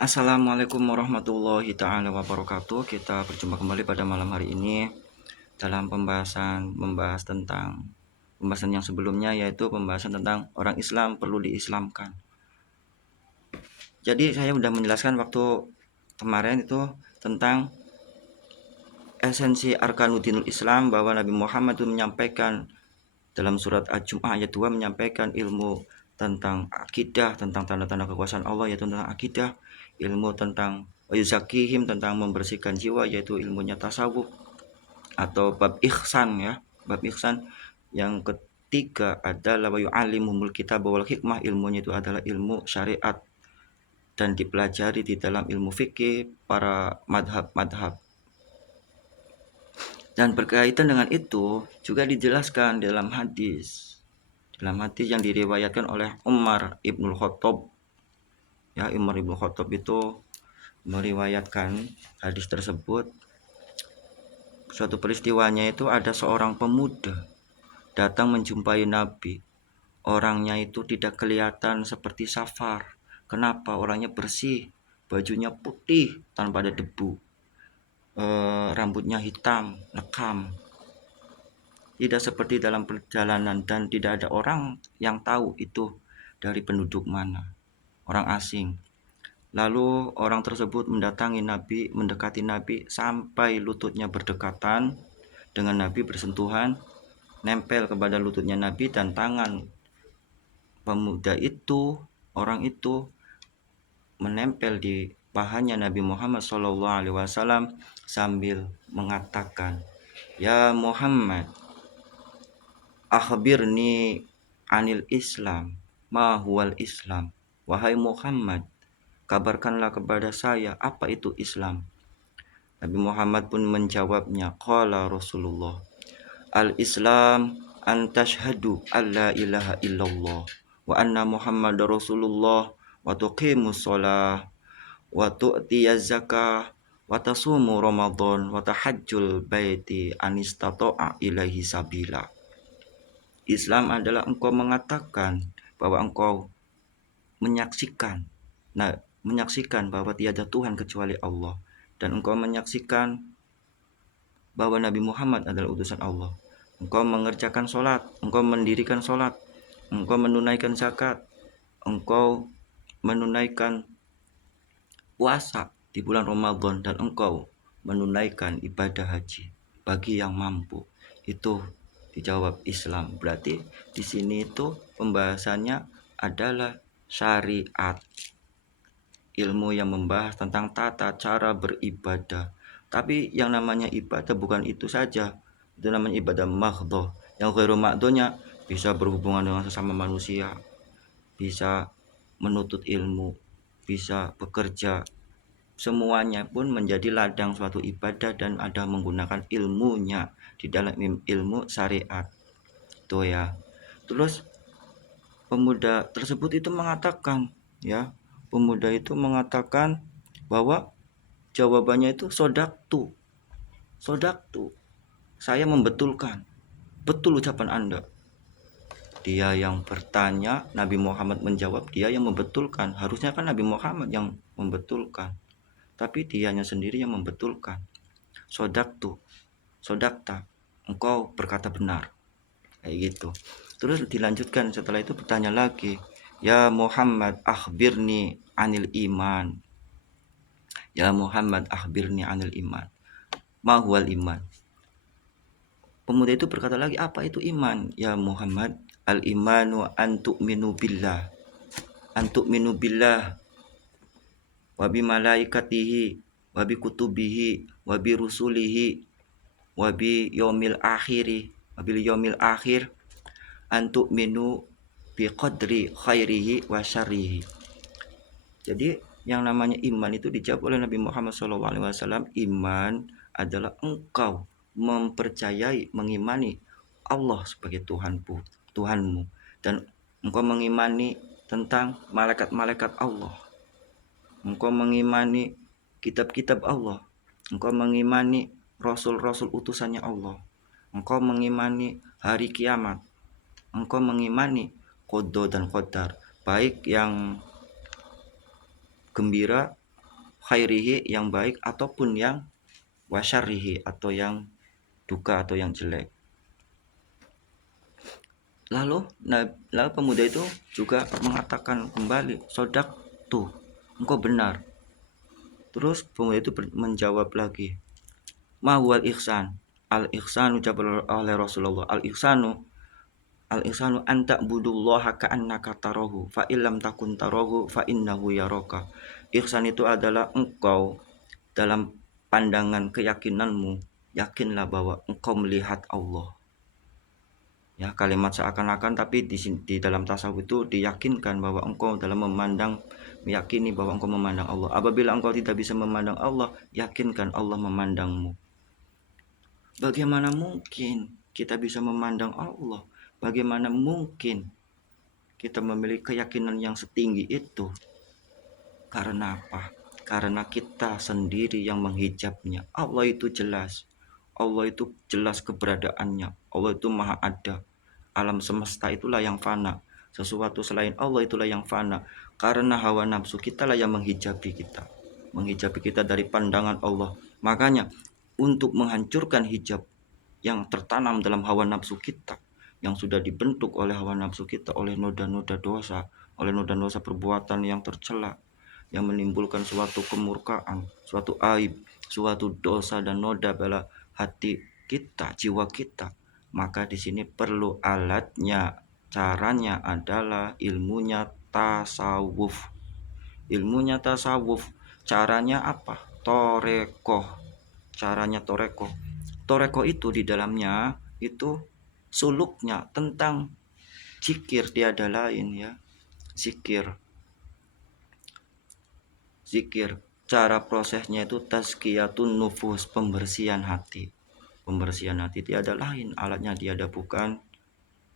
Assalamualaikum warahmatullahi taala wabarakatuh. Kita berjumpa kembali pada malam hari ini dalam membahas tentang pembahasan yang sebelumnya, yaitu pembahasan tentang orang Islam perlu diislamkan. Jadi saya sudah menjelaskan waktu kemarin itu tentang esensi Arkanuddinul Islam, bahwa Nabi Muhammad itu menyampaikan dalam surat Al-Jum'ah ayat 2, menyampaikan ilmu tentang akidah, tentang tanda-tanda kekuasaan Allah, yaitu tentang akidah, ilmu tentang yuzakihim, tentang membersihkan jiwa, yaitu ilmunya tasawuf atau bab ihsan, ya, bab ihsan. Yang ketiga adalah wa yu'allimuhumul kitab wal hikmah, ilmunya itu adalah ilmu syariat dan dipelajari di dalam ilmu fikih para madhab. Dan berkaitan dengan itu juga dijelaskan dalam hadis yang diriwayatkan oleh Umar ibnul Khattab. Ya, Umar ibnul Khattab itu meriwayatkan hadis tersebut. Suatu peristiwanya itu ada seorang pemuda datang menjumpai Nabi. Orangnya itu tidak kelihatan seperti Safar. Kenapa? Orangnya bersih, bajunya putih tanpa ada debu, rambutnya hitam lekam, tidak seperti dalam perjalanan, dan tidak ada orang yang tahu itu dari penduduk mana, orang asing. Lalu orang tersebut mendekati Nabi sampai lututnya berdekatan dengan Nabi, bersentuhan, nempel kepada lututnya Nabi, dan tangan pemuda itu, orang itu, menempel di pahanya Nabi Muhammad SAW sambil mengatakan, "Ya Muhammad, akhbirni anil Islam, ma huwal Islam." Wahai Muhammad, kabarkanlah kepada saya apa itu Islam. Nabi Muhammad pun menjawabnya, qala Rasulullah, al-Islam an tashhadu alla ilaha illallah wa anna Muhammadar Rasulullah wa tuqimus shalah wa tu'tiyaz zakah wa tasumu Ramadan wa tahajjul baiti anistata'a ilaihi sabila. Islam adalah engkau mengatakan bahwa engkau menyaksikan bahwa tiada Tuhan kecuali Allah, dan engkau menyaksikan bahwa Nabi Muhammad adalah utusan Allah. Engkau mengerjakan sholat, engkau mendirikan sholat, engkau menunaikan zakat, engkau menunaikan puasa di bulan Ramadan, dan engkau menunaikan ibadah haji bagi yang mampu. Itu dijawab Islam. Berarti di sini itu pembahasannya adalah syariat, ilmu yang membahas tentang tata cara beribadah. Tapi yang namanya ibadah bukan itu saja. Itu namanya ibadah mahdhah. Yang ghairu mahdhahnya bisa berhubungan dengan sesama manusia, bisa menuntut ilmu, bisa bekerja. Semuanya pun menjadi ladang suatu ibadah dan ada menggunakan ilmunya di dalam ilmu syariat. Tuh ya. Terus pemuda tersebut itu mengatakan, ya, pemuda itu mengatakan bahwa jawabannya itu sodaktu, saya membetulkan, betul ucapan Anda. Dia yang bertanya, Nabi Muhammad menjawab, dia yang membetulkan. Harusnya kan Nabi Muhammad yang membetulkan, tapi dianya sendiri yang membetulkan. Sodakta, engkau berkata benar, kayak gitu. Terus dilanjutkan, setelah itu bertanya lagi, ya Muhammad akhbirni anil iman. Ya Muhammad akhbirni anil iman. Ma huwal iman. Pemuda itu berkata lagi, apa itu iman? Ya Muhammad, al imanu an tu'minu billah. An tu'minu billah wa bi malaikatihi wa bi kutubihi wa bi rusulihi wa bi yaumil akhiri wa bil yaumil akhir, an tu'minu bi qadri khairihi wa syarrihi. Jadi yang namanya iman itu dijawab oleh Nabi Muhammad SAW. Iman adalah engkau mempercayai, mengimani Allah sebagai Tuhanmu, dan engkau mengimani tentang malaikat-malaikat Allah, engkau mengimani kitab-kitab Allah, engkau mengimani rasul-rasul utusannya Allah, engkau mengimani hari kiamat, engkau mengimani qada dan qadar, baik yang gembira khairihi yang baik ataupun yang wasyarihi atau yang duka atau yang jelek. Lalu pemuda itu juga mengatakan kembali, sodak tuh, engkau benar. Terus pemuda itu menjawab lagi, ma huwal ihsan. Al ihsanu ucap oleh Rasulullah, al ihsanu anta budullaha ka'annaka tarahu fa illam takun tarahu fa innahu yaraka. Ihsan itu adalah engkau dalam pandangan keyakinanmu, yakinlah bahwa engkau melihat Allah. Ya, kalimat seakan-akan, tapi di dalam tasawuf itu diyakinkan bahwa engkau dalam meyakini bahwa engkau memandang Allah. Apabila engkau tidak bisa memandang Allah, yakinkan Allah memandangmu. Bagaimana mungkin kita bisa memandang Allah? Bagaimana mungkin kita memiliki keyakinan yang setinggi itu? Karena apa? Karena kita sendiri yang menghijabnya. Allah itu jelas. Allah itu jelas keberadaannya. Allah itu maha ada. Alam semesta itulah yang fana. Sesuatu selain Allah itulah yang fana. Karena hawa nafsu kita lah yang menghijabi kita. Menghijabi kita dari pandangan Allah. Makanya untuk menghancurkan hijab yang tertanam dalam hawa nafsu kita, yang sudah dibentuk oleh hawa nafsu kita, oleh noda-noda dosa, oleh noda-noda perbuatan yang tercela, yang menimbulkan suatu kemurkaan, suatu aib, suatu dosa dan noda pada hati kita, jiwa kita. Maka di sini perlu alatnya, caranya adalah ilmunya tasawuf. Ilmunya tasawuf, caranya apa? Torekoh. Caranya torekoh. Torekoh itu di dalamnya itu suluknya tentang zikir, tiada lain ya. Zikir. Cara prosesnya itu tazkiyatun nufus, pembersihan hati. Pembersihan hati tiada lain, alatnya tiada bukan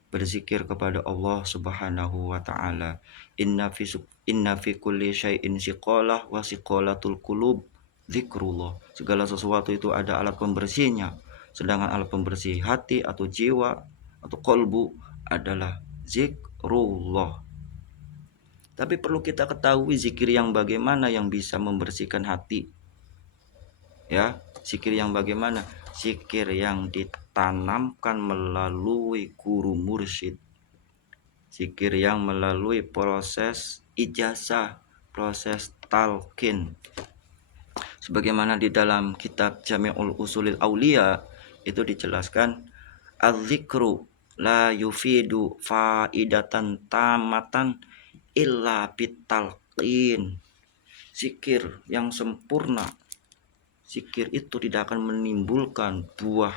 berzikir kepada Allah Subhanahu wa taala. Inna fi kulli syai'in siqalah wa siqalatul qulub zikrullah. Segala sesuatu itu ada alat pembersihnya. Sedangkan alat pembersih hati atau jiwa atau kolbu adalah zikrullah. Tapi perlu kita ketahui zikir yang bagaimana yang bisa membersihkan hati. Ya, zikir yang bagaimana? Zikir yang ditanamkan melalui guru mursyid. Zikir yang melalui proses ijazah, proses talqin. Sebagaimana di dalam kitab Jami'ul Usulil Aulia itu dijelaskan, az-zikru la yufidu faidatan tamatan illa bitalqin. Zikir yang sempurna, zikir itu tidak akan menimbulkan buah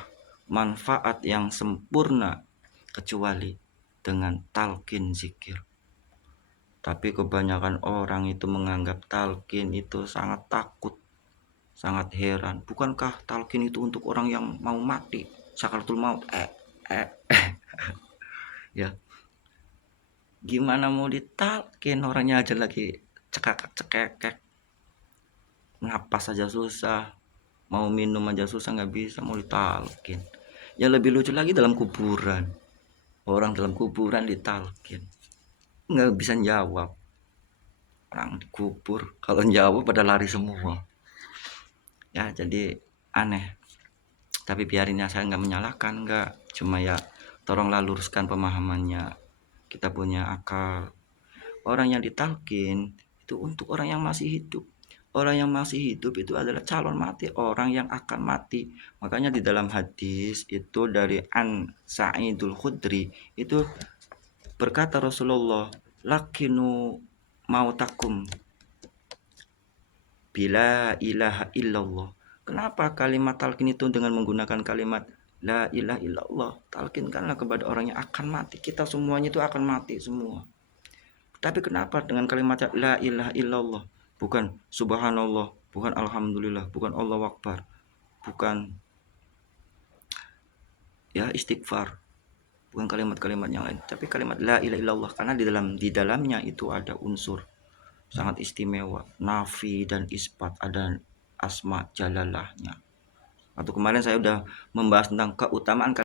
manfaat yang sempurna kecuali dengan talqin zikir. Tapi kebanyakan orang itu menganggap talqin itu sangat takut, sangat heran. Bukankah talqin itu untuk orang yang mau mati, sakaratul maut? Ya, gimana mau ditalqin, orangnya aja lagi cekek, napas aja susah, mau minum aja susah, nggak bisa, mau ditalqin. Yang lebih lucu lagi dalam kuburan, orang dalam kuburan ditalqin, nggak bisa jawab. Orang dikubur, kalau jawab pada lari semua. Ya, jadi aneh. Tapi biarin ya, saya nggak menyalahkan, nggak, cuma ya tolonglah luruskan pemahamannya. Kita punya akal. Orang yang ditalqin itu untuk orang yang masih hidup. Orang yang masih hidup itu adalah calon mati, orang yang akan mati. Makanya di dalam hadis itu dari An Sa'idul Khudri itu berkata Rasulullah, lakinu mautakum bila ilaha illallah. Kenapa kalimat talqin itu dengan menggunakan kalimat la ilaha illallah? Talqinkanlah kepada orang yang akan mati. Kita semuanya itu akan mati semua. Tapi kenapa dengan kalimat la ilaha illallah? Bukan subhanallah, bukan alhamdulillah, bukan Allahu akbar, bukan ya istighfar, bukan kalimat-kalimat yang lain, tapi kalimat la ilaha illallah, karena di dalamnya itu ada unsur sangat istimewa, nafi dan isbat, ada asma jalalahnya. Atau kemarin saya udah membahas tentang keutamaan